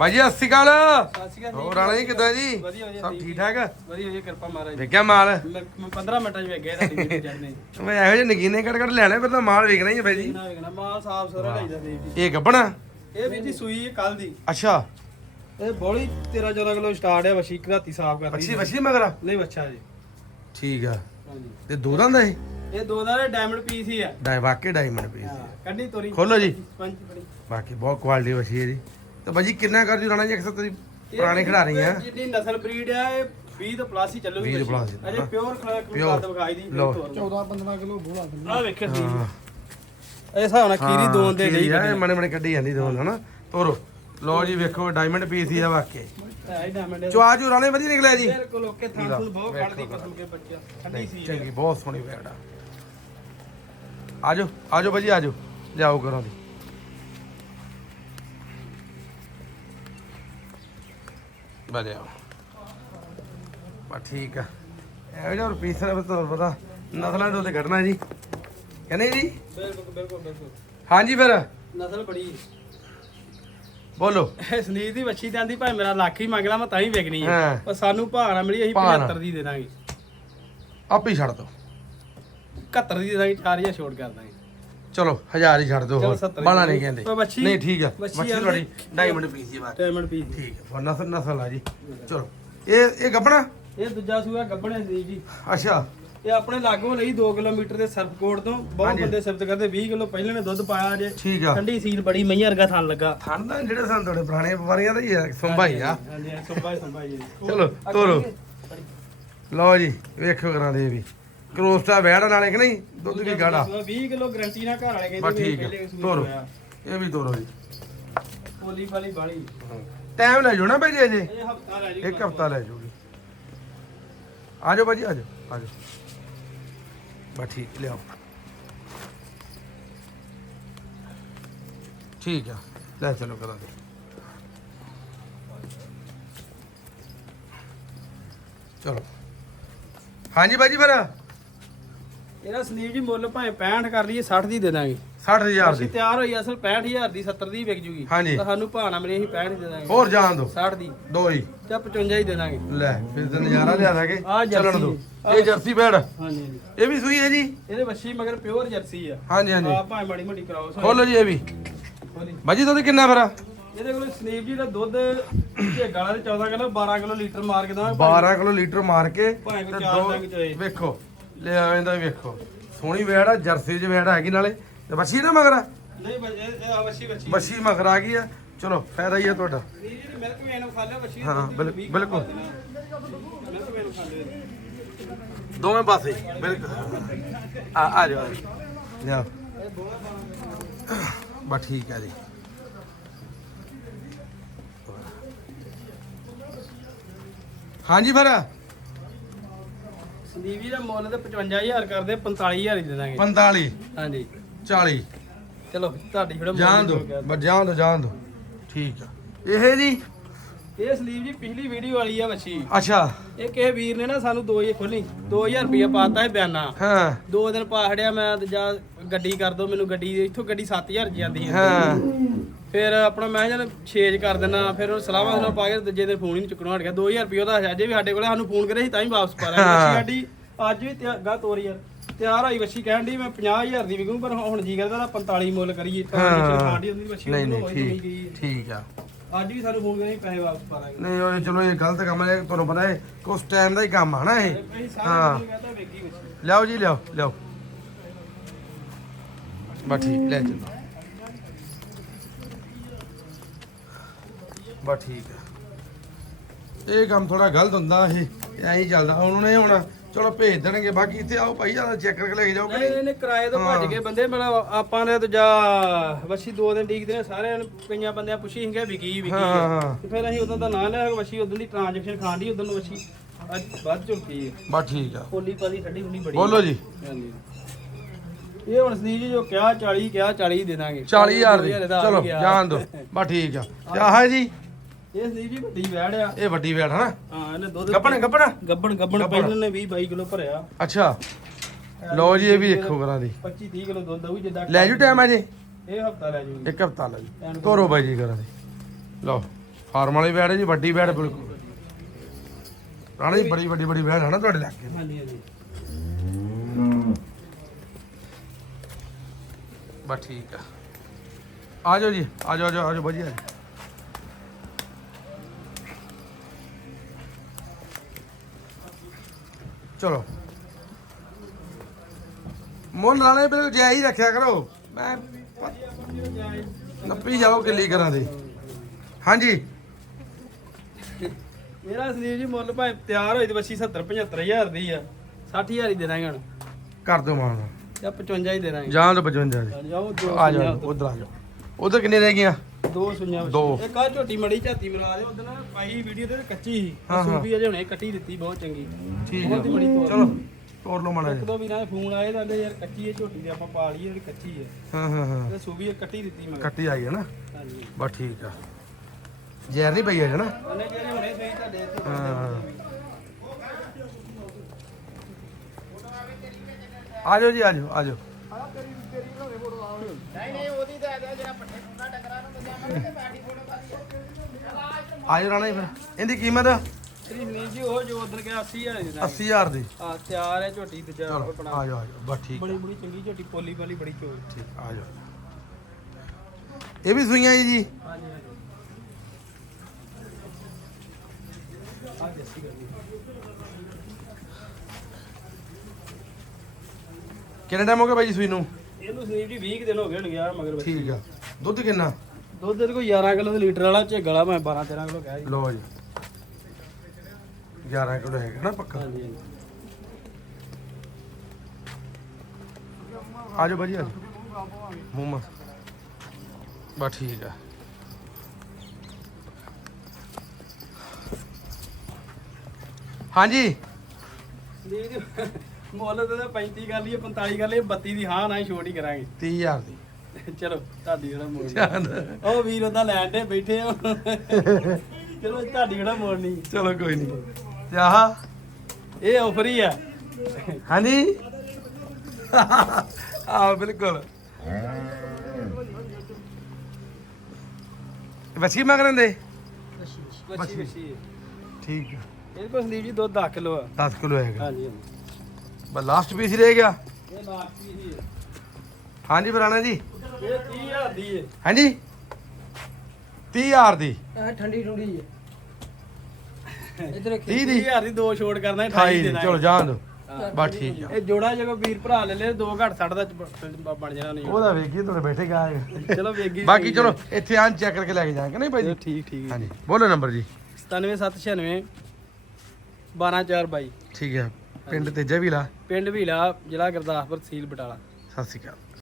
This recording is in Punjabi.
ਬਾਜੀ ਸਤਿ ਸ਼੍ਰੀ ਅਕਾਲ। ਹੋਰ ਰਾਣਾ ਜੀ? ਕਿਦਾਂ ਜੀ। ਸਭ ਠੀਕ ਠੀਕ? ਵਧੀਆ ਵਧੀਆ ਕਿਰਪਾ ਮਹਾਰਾਜ। ਵੇਖਿਆ ਮਾਲ? ਮੈਂ ਮੈਂ 15 ਮਿੰਟਾਂ 'ਚ ਵੇਖ ਗਿਆ ਤੁਹਾਡੀ ਵੀਡੀਓ ਚੜਨੇ ਮੈਂ ਇਹੋ ਜਿਹੇ ਨਗੀਨੇ ਕੱਢ ਕੱਢ ਲੈਣੇ ਫਿਰ ਤਾਂ ਮਾਲ ਵੇਖਣਾ ਹੀ ਹੈ ਬਾਈ ਜੀ। ਮਾਲ ਸਾਫ਼ ਸੁਥਰਾ ਲਈਦਾ ਜੀ ਇਹ ਗੱਬਣਾ ਇਹ ਵੀ ਜੀ ਸੂਈ ਕੱਲ ਦੀ। ਅੱਛਾ। ਇਹ ਬੋਲੀ 13 14 ਕਿਲੋ ਸਟਾਰਟ ਹੈ ਵਸ਼ੀ ਘਰਾਤੀ ਸਾਫ਼ ਕਰਦੀ ਅੱਛੀ ਵਛੀ ਮਗਰ ਨਹੀਂ ਬੱਚਾ ਜੀ। ਠੀਕ ਆ। ਤੇ ਦੋ ਦੰਦ ਹੈ ਇਹ? ਦੋ ਦਾ ਡਾਇਮੰਡ ਪੀਸ ਹੀ ਆ। ਡਾਈ ਵਾਕੇ ਡਾਇਮੰਡ ਪੀਸ ਕੱਢੀ ਤੋਰੀ। ਖੋਲੋ ਜੀ। ਬਾਕੀ ਬਹੁਤ ਕੁਆਲਿਟੀ ਵਛੀ ਹੈ ਜੀ। ਤੇ ਬਾਜੀ ਕਿੰਨਾ ਕਰ ਜੂ ਰਾਣਾ ਜੀ? ਅਕਸਰ ਤੇਰੀ ਪੁਰਾਣੇ ਖਿਡਾਰੀ ਆ। ਜਿੰਨੀ ਨਸਲ ਬਰੀਡ ਆ ਇਹ 20 ਤੋਂ ਪਲੱਸ ਹੀ ਚੱਲੂਗੀ 20 ਤੋਂ ਵੱਛੀ। plus ਹੀ, ਅਜੇ ਹਾਂ। ਪਿਓਰ ਖਲਾਕ Pure। ਕੱਦ ਵਿਖਾਈ ਦੀ ਲਓ। 14 15 ਕਿਲੋ ਬੋਲਾ ਆ। ਵੇਖਿਆ ਸੀ ਇਹ ਹਿਸਾਬ ਨਾਲ ਖੀਰੀ ਦੋਨ ਦੇ ਲਈ ਇਹ ਮਣੇ ਮਣੇ ਕੱਢੀ ਜਾਂਦੀ ਦੋਨ ਹਨਾ? ਤੋਰੋ। ਲਓ ਜੀ ਵੇਖੋ ਡਾਇਮੰਡ ਪੀਸ ਹੀ ਆ ਵਾਕੇ ਹੈ ਡਾਇਮੰਡ ਚਵਾ ਚੂ ਰਾਣੇ ਵਧੀਆ ਨਿਕਲਿਆ ਜੀ। ਬਿਲਕੁਲ ਓਕੇ ਥਾਂ ਤੁਹਾਨੂੰ ਬਹੁਤ ਕੱਢਦੀ। ਕਸਮ ਕੇ ਬੱਚਾ ਠੰਡੀ ਸੀ ਚੰਗੀ ਬਹੁਤ ਸੋਹਣੀ ਵੈੜ ਆ। ਆਜੋ ਆਜੋ ਭਾਜੀ ਆਜੋ। ਲਿਆਓ ਕਰੋ ਦੀ। ਬਲੇ ਆਓ ਬਾ ਠੀਕ ਆ। ਇਹੋ ਜਿਹਾ ਪੀਸ ਦਾ ਤੁਹਾਨੂੰ ਪਤਾ ਨਸਲਾਂ ਤੋਂ ਤੇ ਘਟਣਾ ਜੀ। ਕਹਿੰਦੇ ਜੀ? ਬਿਲਕੁਲ ਬਿਲਕੁਲ ਬਿਲਕੁਲ। ਹਾਂਜੀ ਫਿਰ। ਨਸਲ ਬੜੀ ਬੋਲੋ। ਇਹ ਸੰਦੀਪ ਦੀ ਵੱਛੀ ਤੇ ਆਂਦੀ ਭਾਵੇਂ ਮੇਰਾ ਲੱਖ ਹੀ ਮੰਗਣਾ ਮੈਂ ਤਾਂ ਹੀ ਵੇਚਣੀ ਹੈ ਹਾਂ। ਪਰ ਸਾਨੂੰ ਭਾਅ ਨਾ ਮਿਲੀ ਅਸੀਂ ਭਾਅ ਨਾ। 75 ਦੀ ਦੇ ਦਾਂਗੇ। ਆਪੇ ਹੀ ਛੱਡ ਦੋ। 71 ਦੀ ਦੇ ਦਾਂਗੇ 4000 ਛੋੜ ਕਰ ਦਾਂਗੇ। ਚਲੋ ਹਜ਼ਾਰ ਹੀ ਛੱਡ ਦੋ ਚਲੋ 70 ਬਾਲਾ ਦੀ। ਨਹੀਂ ਕਹਿੰਦੇ। ਪਰ ਵੱਛੀ- ਨਹੀਂ ਠੀਕ ਆ। ਵੱਛੀ ਤੁਹਾਡੀ ਡਾਇਮੰਡ ਪੀਸ ਹੀ ਬਾਤ। ਡਾਇਮੰਡ ਪੀਸ ਠੀਕ ਹੈ ਫਿਰ ਨਸਲ ਨਸਲ ਆ ਜੀ। ਚਲੋ ਇਹ ਇਹ ਗੱਬਣਾ? ਇਹ ਦੂਜਾ ਸੂਆ ਗੱਬਣੇ ਸੰਦੀਪ ਜੀ। ਅੱਛਾ। ਇਹ ਆਪਣੇ ਲਾਗੋਂ ਲਈ 2 ਕਿਲੋਮੀਟਰ ਦੇ ਸਰਫਕੋਟ ਤੋਂ। ਬਹੁਤ ਹਾਂਜੀ। ਬੰਦੇ ਸਿਫਤ ਕਰਦੇ 20 ਕਿਲੋ ਪਹਿਲੇ ਨੇ ਦੁੱਧ ਪਾਇਆ ਜੇ। ਠੀਕ ਆ। ਠੰਡੀ ਸੀਲ ਬੜੀ ਮਈਆਂ ਵਰਗਾ ਥਣ ਲੱਗਾ। ਠੰਡ ਦਾ ਜਿਹੜੇ ਸਾਨੂੰ ਤੁਹਾਡੇ ਪੁਰਾਣੇ ਵਪਾਰੀਆਂ ਦਾ ਹੀ ਆ ਸੰਭਾਈ ਆ। ਹਾਂਜੀ ਸੁੰਬਾ ਜੀ। ਚਲੋ, ਤੋਰੋ। ਲਓ ਜੀ ਵੇਖੋ ਕਰਾਂ ਦੇ ਇਹ ਵੀ ਕਰੋਸਟਾ ਵੈੜ ਨਾਲੇ ਕਿ ਨਹੀਂ? ਦੁੱਧ ਵੀ ਗਾੜਾ। 20 ਕਿਲੋ ਗਰੰਟੀ ਨਾਲ ਘਰ ਵਾਲੇ ਬਸ ਕਹਿੰਦੇ ਠੀਕ ਹੈ ਤੋਰੋ। ਇਹ ਵੀ ਤੋਰੋ ਜੀ। ਪੋਲੀ ਵਾਲੀ ਬਾਲੀ ਟਾਈਮ ਲੈ ਜਾਓ ਨਾ ਭਾਈ ਜੀ ਅਜੇ। ਇਹ ਹਫਤਾ ਜੀ ਇੱਕ ਹਫਤਾ ਲੈ ਜਾਊਗੀ ਆਜੋ ਭਾਜੀ ਆਜੋ ਆਜੋ ਬਸ ਠੀਕ ਲਿਆਓ। ਠੀਕ ਆ। ਲੈ ਚਲੋ ਕਰਾਂ ਦੇ ਚਲੋ। ਹਾਂਜੀ ਭਾਜੀ ਫਿਰ। ਇਹਦਾ ਸੰਦੀਪ ਜੀ ਮੁੱਲ ਭਾਵੇਂ 65 ਕਰ ਲਈਏ 60 ਦੀ ਦੇ ਦਾਂਗੇ। 60000 ਅਸੀਂ ਦੀ। ਤਿਆਰ ਹੋਈ ਅਸਲ 65000 ਦੀ 70 ਦੀ ਵਿਕ ਜੂਗੀ। ਹਾਂਜੀ। ਤਾਂ ਸਾਨੂੰ ਨਾ ਮਿਲੇ ਅਸੀਂ 65 ਦੀ ਦੇ ਦਾਂਗੇ। ਹੋਰ ਜਾਣ ਦੋ। 60 ਦੀ। ਦੋ ਹੀ। ਤੇ 55 ਹੀ ਦੇ ਦਾਂਗੇ। ਲੈ ਫਿਰ ਤਾਂ ਨਜ਼ਾਰਾ ਲਿਆ ਦਾਂਗੇ। ਆਹ ਜਰਸੀ। ਚੱਲਣ ਦੋ। ਇਹ ਜਰਸੀ ਬੈੜ ਹਾਂਜੀ ਹਾਂਜੀ। ਇਹ ਵੀ ਸੂਈ ਹੈ ਜੀ? ਇਹਦੇ ਬੱਚੀ ਮਗਰ ਪਿਓਰ ਜਰਸੀ ਆ। ਹਾਂਜੀ ਹਾਂਜੀ। ਆ ਭਾਵੇਂ ਮਾੜੀ ਮੋਟੀ ਕਰਾਓ ਖੋਲੋ ਜੀ ਇਹ ਵੀ। ਖੋਲੀ। ਬਾਜੀ ਦੁੱਧ ਕਿੰਨਾ ਫਿਰ? ਇਹਦੇ ਕੋਲ ਸੰਦੀਪ ਜੀ ਦਾ ਦੁੱਧ ਝੇਗਾਲਾ ਦੇ 14 ਕਿਲੋ 12 ਕਿਲੋ ਲੀਟਰ ਮਾਰ ਕੇ ਦਵਾਂਗੇ 12 ਕਿਲੋ ਲੀਟਰ ਮਾਰ ਕੇ ਭਾਵੇਂ ਕੋਈ ਤੇ ਚਾਰ ਦੋ- ਚੋਏ। ਵੇਖੋ। ਲੈ ਆਵੇਂਦਾ ਵੇਖੋ। ਸੋਹਣੀ ਵੇੜ ਆ ਜਰਸੀ ਚ ਵੇੜ ਹੈਗੀ ਨਾਲੇ। ਤੇ ਬੱਛੀ ਨਾ ਮਗਰ ਆ? ਨਹੀਂ ਬੱਚੇ ਇਹ ਆ ਬੱਚੀ ਬੱਚੀ ਮਗਰ ਆ ਗਈ ਆ। ਚਲੋ ਫਾਇਦਾ ਹੀ ਆ ਤੁਹਾਡਾ। ਮਿਲਕ ਵੇਨ ਬੱਚੀ ਹਾਂ, ਬਿਲ- ਬਿਲਕੁਲ। ਮਿਲਕ ਵੇਨ ਦੋਵੇਂ ਪਾਸੇ। ਬਿਲਕੁਲ। ਆ ਆ ਜਾਓ ਲਿਆ ਬਸ ਠੀਕ ਆ ਜੀ। ਹਾਂਜੀ ਫਿਰ। ਸੰਦੀਪ ਜੀ ਦਾ ਮੁੱਲ ਤੇ 55000 ਕਰਦੇ 45000 ਹੀ ਦੇ ਦਾਂਗੇ। 45 ਹਾਂਜੀ। 40 ਚਲੋ ਤੁਹਾਡੀ ਥੋੜਾ ਜਾਣ ਦੋ ਬਸ ਜਾਣ ਦੋ ਜਾਣ ਦੋ। ਠੀਕ ਆ। ਇਹ ਜੀ? ਇਹ ਸੰਦੀਪ ਜੀ ਪਿਛਲੀ ਵੀਡੀਓ ਵਾਲੀ ਆ ਬੱਚੀ ਅੱਛਾ। ਇਹ ਕਿਸੇ ਵੀਰ ਨੇ ਨਾ ਸਾਨੂੰ 2000 ਖੋਲੀ 2000 ਰੁਪਇਆ ਪਾਤਾ ਹੈ ਬਿਆਨਾ। ਹਾਂ। ਦੋ ਦਿਨ ਪਾ ਖੜਿਆ ਮੈਂ ਜਾਂ ਗੱਡੀ ਕਰ ਦੋ ਮੈਨੂੰ ਗੱਡੀ ਇੱਥੋਂ ਗੱਡੀ 7000 ਜਾਂਦੀ ਹੈ। ਹਾਂ। ਫਿਰ ਆਪਣਾ ਮੈਂ ਜਦ ਛੇਜ ਕਰ ਦਿੰਨਾ ਫਿਰ ਉਹ ਸਲਾਹਾਂ ਨਾਲ ਪਾ ਕੇ ਦੂਜੇ ਦਿਨ ਫੋਨ ਹੀ ਚੁੱਕਣਾ ਹਟ ਗਿਆ। 2000 ਰੁਪਏ ਉਹਦਾ ਅਜੇ ਵੀ ਸਾਡੇ ਕੋਲੇ ਸਾਨੂੰ ਫੋਨ ਕਰੇ ਸੀ ਤਾਂ ਹੀ ਵਾਪਸ ਪਾ ਹਾਂ। ਬੱਚੀ ਸਾਡੀ ਅੱਜ ਵੀ ਤਿਆ- ਗਾ ਤੋਰੀ ਯਾਰ ਤਿਆਰ ਹੋਈ ਬੱਚੀ ਕਹਿਣ ਦੀ ਮੈਂ 50000 ਦੀ ਵਿਕੂ ਪਰ ਹੁਣ ਜੀ ਕਰਦਾ ਤਾਂ 45 ਮੁੱਲ ਕਰੀਏ। ਤਾਂ। ਸਾਡੀ ਹੁੰਦੀ ਬੱਚੀ ਨਹੀਂ ਨਹੀਂ ਠੀਕ ਗਈ ਠੀਕ ਆ। ਅੱਜ ਵੀ ਸਾਨੂੰ ਫੋਨ ਕਰੇ ਪੈਸੇ ਵਾਪਸ ਪਾ ਲਾਂਗੇ। ਨਹੀਂ ਉਹ ਚਲੋ ਇਹ ਗਲਤ ਕੰਮ ਹੈ ਤੁਹਾਨੂੰ ਪਤਾ ਹੈ ਕਿ ਉਸ ਟਾਈਮ ਦਾ ਹੀ ਕੰਮ ਆ ਨਾ ਇਹ। ਅਸੀਂ ਹਾਂ। ਸਾਰਾ ਕੁਝ ਕਹਤਾ ਵੇਗੀ ਬੱਚੀ ਲਿਆਓ ਜੀ ਲਿਆਓ ਲਿਆਓ। ਬਸ ਠੀਕ ਲੈ ਚਲੋ। ਬਸ ਠੀਕ ਆ। ਇਹ ਕੰਮ ਥੋੜਾ ਗਲਤ ਹੁੰਦਾ ਇਹ ਐਂ ਹੀ ਚੱਲਦਾ। ਉਹਨੇ ਹੁਣ ਚਲੋ ਭੇਜ ਦੇਣਗੇ ਬਾਕੀ ਇੱਥੇ ਆਓ ਭਾਈ ਜ਼ਿਆਦਾ ਚੈੱਕ ਕਰਕੇ ਲੈ ਕੇ ਜਾਓ ਕਿ ਨਹੀਂ ਨਹੀਂ ਨਹੀਂ ਕਿਰਾਏ ਤੋਂ ਭੱਜ ਹਾਂ। ਗਏ ਬੰਦੇ ਮਤਲਬ ਆਪਾਂ ਨੇ ਤਾਂ ਜਾ ਵਸ਼ੀ ਦੋ ਦਿਨ ਡੀਕਦੇ ਨੇ ਸਾਰਿਆਂ ਨੂੰ ਕਈਆਂ ਬੰਦਿਆਂ ਪੁੱਛੀ hinga ਵਿਕੀ ਵਿਕੀ ਹਾਂ, ਹੈ। ਹਾਂ। ਤੇ ਫਿਰ ਅਸੀਂ ਉਦੋਂ ਦਾ ਨਾਂ ਲਿਆ ਵਸ਼ੀ ਉਦੋਂ ਦੀ ਟ੍ਰਾਂਜੈਕਸ਼ਨ ਖਾਂਦੀ ਉਦੋਂ ਨੂੰ ਵਸ਼ੀ ਅੱਜ ਵੱਧ ਚੁੱਕੀ ਹੈ। ਬਸ ਠੀਕ ਆ। ਪੋਲੀ ਪਾਲੀ ਠੱਡੀ ਹੁੰਦੀ ਬੜੀ ਬੋਲੋ ਜੀ। ਹਾਂਜੀ। ਇਹ ਹੁਣ ਸੰਦੀਪ ਜੀ ਜੋ ਕਿਹਾ 40 ਕਿਹਾ 40 ਦੇ ਦਾਂਗੇ। 40000 ਦੀ। ਚਲੋ। ਜਾਣ ਦੋ ਬਸ ਠੀਕ ਆ। ਤੇ ਆਹ ਹੈ ਜੀ? ਇਹ ਸੰਦੀਪ ਜੀ ਵੱਡੀ ਵੈੜ ਆ। ਇਹ ਵੱਡੀ ਵੇੜ ਹਨਾ? ਹਾਂ ਇਹਨੇ ਦੁੱਧ ਗੱਪਣ ਗੱਪਣ। ਗੱਬਣ ਗੱਬਣ। ਪਹਿਲਾਂ ਨੇ 20 22 ਕਿਲੋ ਭਰਿਆ। ਅੱਛਾ। ਲਓ ਜੀ ਇਹ ਵੀ ਦੇਖੋ ਕਰਾਂ ਦੀ। 25 30 ਕਿਲੋ ਦੁੱਧ ਦਊ ਜਿੱਦਾਂ ਲੈ ਜੂ ਟਾਈਮ ਆ ਜੀ ਇਹ ਹਫਤਾ ਲੈ ਜੂਗੀ ਇੱਕ ਹਫਤਾ ਲਈ ਤੋਰੋ ਬਾਈ ਜੀ ਕਰਾਂ ਦੀ। ਲਓ ਫਾਰਮ ਵਾਲੀ ਬੈੜ ਹੈ ਜੀ ਵੱਡੀ ਬੈੜ ਬਿਲਕੁਲ। ਰਾਣਾ ਜੀ ਬੜੀ ਵੱਡੀ ਵੱਡੀ ਬੈੜ ਹੈ ਨਾ ਤੁਹਾਡੇ ਇਲਾਕੇ ਹਾਂਜੀ ਹਾਂਜੀ। ਬਸ ਠੀਕ ਆ। ਆ ਜਾਓ ਜੀ ਆ ਜਾਓ ਆ ਜਾਓ ਆ ਜਾਓ ਵਧੀਆ ਜੀ। ਚਲੋ। ਮੁੱਲ ਰਾਣੇ ਬਿਲਕੁਲ ਜਾਇਜ਼ ਹੀ ਰੱਖਿਆ ਕਰੋ ਮੈਂ ਨੱਪੀ ਜਾਓ ਕਿੱਲੀ ਕਰਾਂ ਦੇ। ਹਾਂਜੀ। ਮੇਰਾ ਸੰਦੀਪ ਜੀ ਮੁੱਲ ਭਾਵੇਂ ਤਿਆਰ ਹੋਈ ਤੇ ਬੱਚੀ 70 75000 ਦੀ ਆ। 60000 ਹੀ ਦੇ ਦਾਂਗੇ ਹੁਣ। ਕਰ ਦਿਓ ਮਾਨ। ਜਾਂ 55 ਹੀ ਦੇ ਦਾਂਗੇ ਜਾਂ ਤਾਂ 55 ਜੀ ਜਾਓ ਦੋ ਆ ਜਾਓ ਉਧਰ ਆ ਜਾਓ। ਉਧਰ ਕਿੰਨੇ ਰਹਿ ਗਈਆਂ? ਦੋ ਸੁਈਆਂ ਦੋ। ਇੱਕ ਆ ਝੋਟੀ ਮੜੀ ਝਾਤੀ ਮਰਾ ਦੇ ਉਦੋਂ ਪਾਈ ਵੀਡੀਓ ਤੇ ਕੱਚੀ ਸੀ। ਹਾਂ, ਹਾਂ। ਸੂਫੀ ਅਜੇ ਹੁਣੇ ਕੱਟੀ ਦਿੱਤੀ ਬਹੁਤ ਚੰਗੀ। ਠੀਕ ਬਹੁਤ ਹੀ ਬੜੀ ਹੈ ਤੋਰ। ਚਲੋ ਤੋੜ ਲਓ ਮਾੜਾ ਇੱਕ ਜੀ ਦੋ ਵੀਰਾਂ ਦੇ ਫੋਨ ਆਏ ਤਾਂ ਯਾਰ ਕੱਚੀ ਹੈ ਝੋਟੀ ਤੇ ਆਪਾਂ ਪਾ ਲਈਏ ਜਿਹੜੀ ਕੱਚੀ ਹੈ। ਹਾਂ ਹਾਂ ਹਾਂ। ਤੇ ਸੂਫੀ ਇਹ ਕੱਟੀ ਦਿੱਤੀ ਮਗਰ। ਕੱਟੀ ਆਈ ਹੈ ਨਾ? ਹਾਂਜੀ। ਬਸ ਠੀਕ ਆ। ਜ਼ਹਿਰ ਨਹੀਂ ਪਈ ਹੈ ਨਾ? ਉਹਨੇ ਜਿਹੜੇ ਹੁਣੇ ਸਹੀ ਤੁਹਾਡੇ ਇੱਥੇ। ਹਾਂ ਆ ਜਾਓ ਜੀ ਆ ਜਾਓ ਆ ਜਾਓ। ਆ ਜਾਓ ਰਾਣਾ ਜੀ ਫਿਰ। ਇਹਦੀ ਕੀਮਤ? ਤੇਰੀ ਜੀ ਉਹ ਜੋ ਉਦੋਂ ਗਿਆ 80000 ਦੀ 80000 ਦੀ। ਆ ਤਿਆਰ ਹੈ ਝੋਟੀ ਤੇ ਜਾ ਚਲੋ ਆਪਣਾ। ਆ ਜਾਓ ਆ ਜਾਓ ਬਸ ਠੀਕ ਬੜੀ ਬੜੀ ਚੰਗੀ ਝੋਟੀ ਪੋਲੀ ਵਾਲੀ ਬੜੀ ਚੋਰ ਠੀਕ ਆ ਜਾਓ ਇਹ ਵੀ ਸੂਈਆਂ ਜੀ ਜੀ? ਹਾਂਜੀ ਹਾਂਜੀ। ਆ ਜੱਸੀ ਕਰਦੀ ਕਿੰਨੇ ਟਾਈਮ ਹੋ ਗਿਆ ਬਾਈ ਜੀ ਸੂਈ ਨੂੰ? ਇਹਨੂੰ ਸੁਨੀਲ ਜੀ 20 ਕੁ ਦਿਨ ਹੋ ਗਏ ਹੋਣਗੇ ਆ ਮਗਰ ਬੱਚੀ। ਠੀਕ ਆ। ਦੁੱਧ ਕਿੰਨਾ? ਦੁੱਧ ਇਹਦੇ ਕੋਈ 11 ਕਿਲੋ ਦੇ ਲੀਟਰ ਵਾਲਾ ਝੇਗਲਾ ਮੈਂ 12 13 ਕਿਲੋ ਕਹਿ ਜੀ ਲਓ ਜੀ। 11 ਕਿਲੋ ਹੈਗਾ ਨਾ ਪੱਕਾ? ਹਾਂਜੀ ਹਾਂਜੀ। ਆ ਜਾਓ ਭਾਜੀ ਆ ਮੂੰਹ ਬਸ ਠੀਕ ਆ। ਹਾਂਜੀ। ਮੁੱਲ ਤੇ ਤਾਂ 35 ਕਰ ਲਈਏ 45 ਕਰ ਲਈਏ 32 ਦੀ ਹਾਂ ਨਾ ਛੋਟ ਹੀ ਕਰਾਂਗੇ। 30000 ਦੀ। ਚਲੋ ਤੁਹਾਡੀ ਕਿਹੜਾ ਮੋੜ ਚੱਲ। ਉਹ ਵੀਰ ਉਹਦਾ ਲੈਣ ਦੇ ਬੈਠੇ ਆ। ਚਲੋ ਤੁਹਾਡੀ ਕਿਹੜਾ ਮੋੜਨੀ ਚਲੋ ਕੋਈ ਨਹੀਂ। ਤੇ ਆਹ? ਇਹ ਆਫਰ ਹੀ ਆ। ਹਾਂਜੀ? ਆ ਬਿਲਕੁਲ। ਵਸੀ ਮੰਗਣ ਦੇ ਬੱਚੀ ਬੱਚੀ ਠੀਕ ਆ। ਇਹ ਕੋਲ ਸੰਦੀਪ ਜੀ ਦੁੱਧ 10 ਕਿਲੋ ਆ। 10 ਕਿਲੋ ਹੈਗਾ। ਹਾਂਜੀ ਹਾਂਜੀ। ਬਸ ਲਾਸਟ ਪੀਸ ਹੀ ਰਹਿ ਗਿਆ। ਇਹ ਲਾਸਟ ਹੀ ਹੈ ਹਾਂਜੀ ਬਰਾਣਾ ਜੀ। ਇਹ 30000 ਦੀ ਹੈ ਹਾਂਜੀ? 30000 ਦੀ। ਇਹ ਠੰਡੀ ਠੰਡੀ ਹੈ ਇਧਰ 30 ਦੀ। 30000 ਦੀ ਦੋ ਛੋੜ ਕਰਨਾ 28 28 ਦੀ। ਦੇਣਾ ਚਲੋ ਜਾਣ ਦੋ। ਬਸ ਠੀਕ ਆ। ਇਹ ਜੋੜਾ ਜਦੋਂ ਵੀਰ ਭਰਾ ਲੈ ਲੈ ਦੋ ਘੱਟ ਦਾ ਚ ਬਣ ਜਾਣਾ ਨਹੀਂ। ਉਹਦਾ ਵੇਖੀ ਤੁਹਾਡੇ ਬੈਠੇ ਗਾ ਚਲੋ ਵੇਗੀ ਬਾਕੀ ਚਲੋ ਇੱਥੇ ਆਂ ਚੈੱਕ ਕਰਕੇ ਲੈ ਕੇ ਜਾਵਾਂਗੇ ਨਹੀਂ ਭਾਈ ਜੀ? ਠੀਕ ਠੀਕ। ਹਾਂਜੀ। ਬੋਲੋ ਨੰਬਰ ਜੀ। 97796 12422 ਠੀਕ ਹੈ ਪਿੰਡ ਤੇਜਾ ਵੀਲਾ। ਪਿੰਡ ਭੀਲਾ ਜ਼ਿਲ੍ਹਾ ਗੁਰਦਾਸਪੁਰ ਤਹਿਸੀਲ ਬਟਾਲਾ। ਸਤਿ ਸ਼੍ਰੀ ਅਕਾਲ।